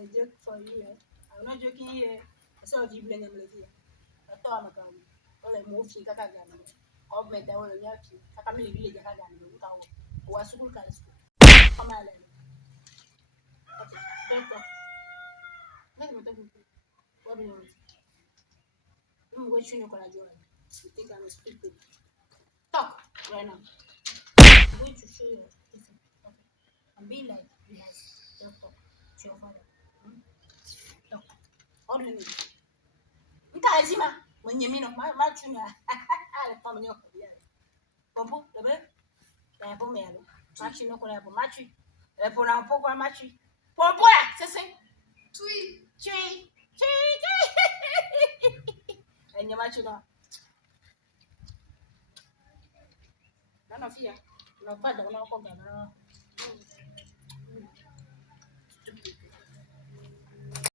a joke for you. I'm not joking here. I saw you blame them here. I thought I'm a gun. All I move you, Kaka. Government, I will help you. I come in the village. I can't go. Was school can school. Come on. Okay, doctor. Let me talk to you. What do you want? I'm going to show you what I do. You think I'm stupid? Talk right now. I'm going to show you. Listen, okay. I'm being like, yes, doctor, to your father. Talk. What do you need? Mkazima mwenye mino machunya ale pamoja kwa yale. Pompo dobe. Ya pombe yale. Machi no kwa hapo machi. Hapo na hapo kwa machi. Pompo ya sasa. Chui. Enye machi no. Nana fia. Unapata unakonga na